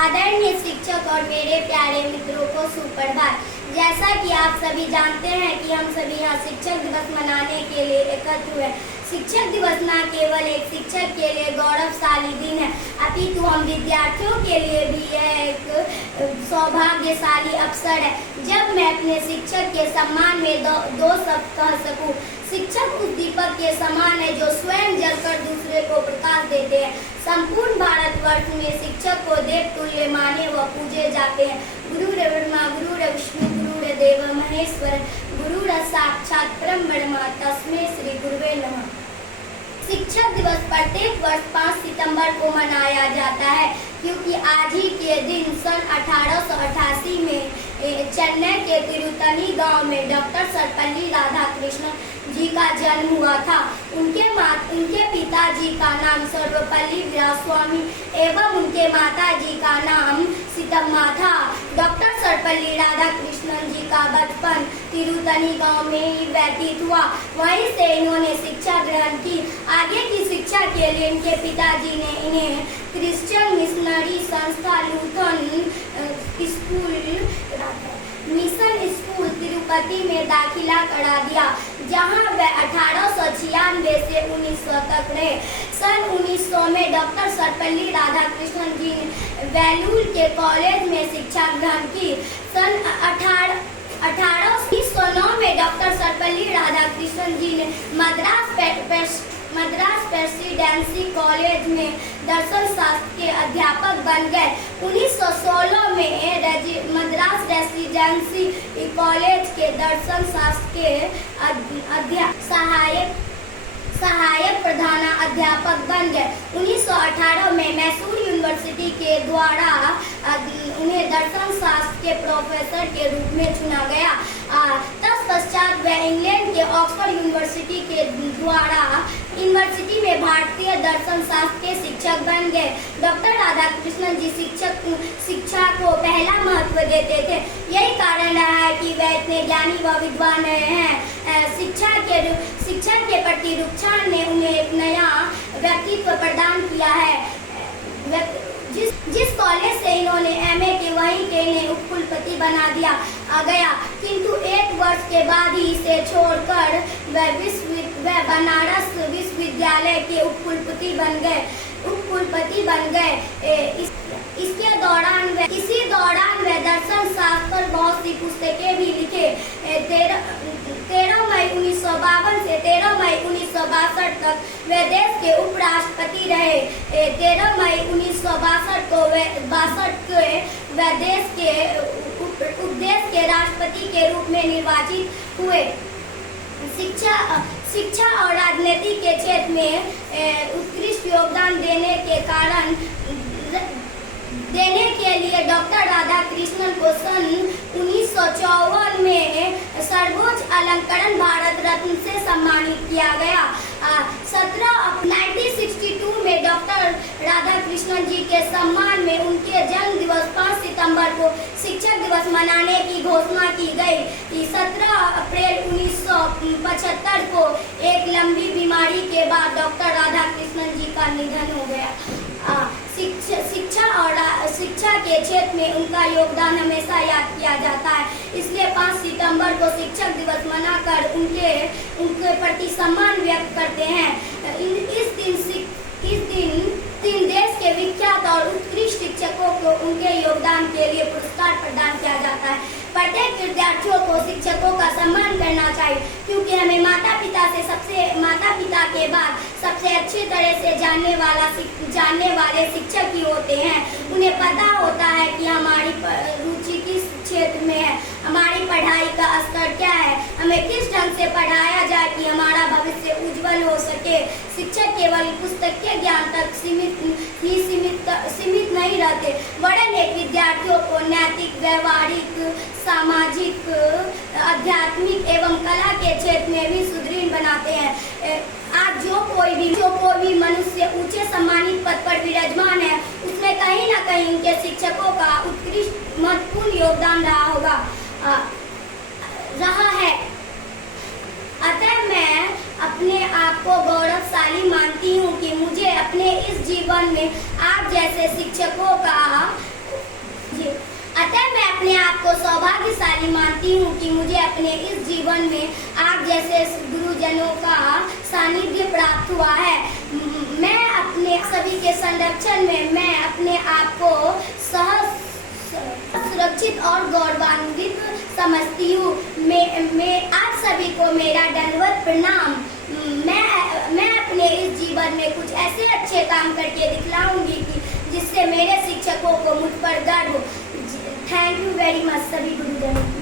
आदरणीय शिक्षक और मेरे प्यारे मित्रों को सुप्रभात। जैसा कि आप सभी जानते हैं कि हम सभी यहाँ शिक्षक दिवस मनाने के लिए एकत्र हुए। शिक्षक दिवस न केवल एक शिक्षक के लिए गौरवशाली दिन है, अपितु हम विद्यार्थियों के लिए भी यह एक सौभाग्यशाली अवसर है जब मैं अपने शिक्षक के सम्मान में दो शब्द कह सकूं। शिक्षक उस दीपक के समान है जो स्वयं जलकर दूसरे को प्रकाश देते हैं। संपूर्ण भारतवर्ष में शिक्षक को देव तुल्य माने व पूजे जाते हैं। गुरुर् ब्रह्मा गुरुर् विष्णु गुरुर्देव महेश्वर, गुरुर् साक्षात् परम ब्रह्म, तस्मै श्री गुरुवे नमः। शिक्षक दिवस प्रत्येक वर्ष 5 सितंबर को मनाया जाता है क्योंकि आज ही के दिन सन 1888 में चेन्नई के तिरुतनी गांव में डॉक्टर सर्वपल्ली राधाकृष्णन जी का जन्म हुआ था। उनके पिताजी का नाम सर्वपल्ली वीरास्वामी एवं उनके माताजी का नाम सीतम्मा था। डॉक्टर सर्वपल्ली राधाकृष्णन जी का बचपन तिरुतनी गांव में ही व्यतीत हुआ। वहीं से इन्होंने शिक्षा ग्रहण की। आगे की शिक्षा के लिए इनके पिताजी ने इन्हें क्रिश्चियन मिशनरी संस्था Lutheran school mission school Tirupati में दाखिला करा दिया, जहां वह 1896 से 1900 तक रहे। सन 1900 में डॉक्टर सर्वपल्ली राधाकृष्णन जी ने वेलूर के कॉलेज में शिक्षा ग्रहण की। सन 1809 में डॉक्टर सर्वपल्ली राधाकृष्णन जी ने मद्रास प्रेसिडेंसी कॉलेज में दर्शन शास्त्र के अध्यापक बन गए। 1916 में मद्रास रेसिडेंसी कॉलेज के दर्शन शास्त्र के सहायक प्रधान अध्यापक बन गए। 1918 में मैसूर यूनिवर्सिटी के द्वारा उन्हें दर्शन शास्त्र के प्रोफेसर के रूप में चुना गया। तत्पश्चात वे इंग्लैंड के ऑक्सफोर्ड यूनिवर्सिटी के द्वारा यूनिवर्सिटी में भारतीय दर्शन शास्त्र के शिक्षक बन गए। डॉक्टर राधाकृष्णन जी शिक्षा को पहला महत्व देते थे। यही कारण रहा है कि वे इतने ज्ञानी व विद्वान रहे हैं। शिक्षा के प्रति रुझान ने उन्हें एक नया व्यक्तित्व प्रदान किया है। जिस कॉलेज से इन्होंने एमए के वहीं के इन्हें उपकुलपति बना दिया गया, किंतु एक वर्ष के बाद ही इसे छोड़कर वह बनारस विश्वविद्यालय के उपकुलपति बन गए। इसी दौरान वे दर्शन शास्त्र पर बहुत सी पुस्तकें भी लिखे। 13 मई 1952 से 13 मई 1962 तक वे देश के उपराष्ट्रपति रहे। 13 मई 1962 को वे देश के उपदेश के राष्ट्रपति के रूप में निर्वाचित हुए। शिक्षा और राजनीति के क्षेत्र में उत्कृष्ट योगदान देने के लिए डॉक्टर राधाकृष्णन को सन 1954 में सर्वोच्च अलंकरण भारत रत्न से सम्मानित किया गया। 1962 में डॉक्टर राधाकृष्णन जी के सम्मान में उनके जन्म दिवस 5 सितंबर को शिक्षक दिवस मनाने की घोषणा की गई। 17 अप्रैल 1975 को एक लंबी बीमारी के बाद डॉक्टर राधाकृष्णन जी का निधन हो गया। शिक्षा के क्षेत्र में उनका योगदान हमेशा याद किया जाता है। इसलिए 5 सितंबर को शिक्षक दिवस मनाकर उनके प्रति सम्मान व्यक्त करते हैं। इस दिन देश के विख्यात और उत्कृष्ट शिक्षकों को उनके योगदान के लिए पुरस्कार प्रदान किया जाता है। प्रत्येक विद्यार्थियों को शिक्षकों का सम्मान करना चाहिए क्योंकि हमें माता पिता के बाद सबसे अच्छी तरह से जानने वाले शिक्षक ही होते हैं। उन्हें पता होता है कि हमारी रुचि किस क्षेत्र में है, हमारी पढ़ाई का स्तर क्या है, हमें किस ढंग से पढ़ाया जाए कि हमारा भविष्य उज्जवल हो सके। शिक्षक केवल पुस्तकीय ज्ञान तक सीमित नहीं रहते, वरन एक विद्यार्थियों को नैतिक, व्यवहारिक, सामाजिक, आध्यात्मिक एवं कला के क्षेत्र में भी सुदृढ़ बनाते हैं। आज जो कोई भी मनुष्य ऊंचे सम्मानित पद पर विराजमान है, उसमें कहीं न कहीं उनके शिक्षकों का उत्कृष्ट महत्वपूर्ण योगदान रहा है। अतः मैं अपने आप को गौरवशाली मानती हूँ कि मुझे अपने इस जीवन में आप जैसे शिक्षकों का मानती हूँ कि मुझे अपने इस जीवन में आप जैसे गुरुजनों का सानिध्य प्राप्त हुआ है। मैं अपने सभी के संरक्षण में मैं अपने आप को सुरक्षित और गौरवान्वित समझती हूँ। मैं आप सभी को मेरा दंडवत प्रणाम। मैं अपने इस जीवन में कुछ ऐसे अच्छे काम करके दिखलाऊंगी कि जिससे मेरे शिक्षकों को मुझ पर गर्व हो। थैंक यू वेरी मच सभी गुरुजनों।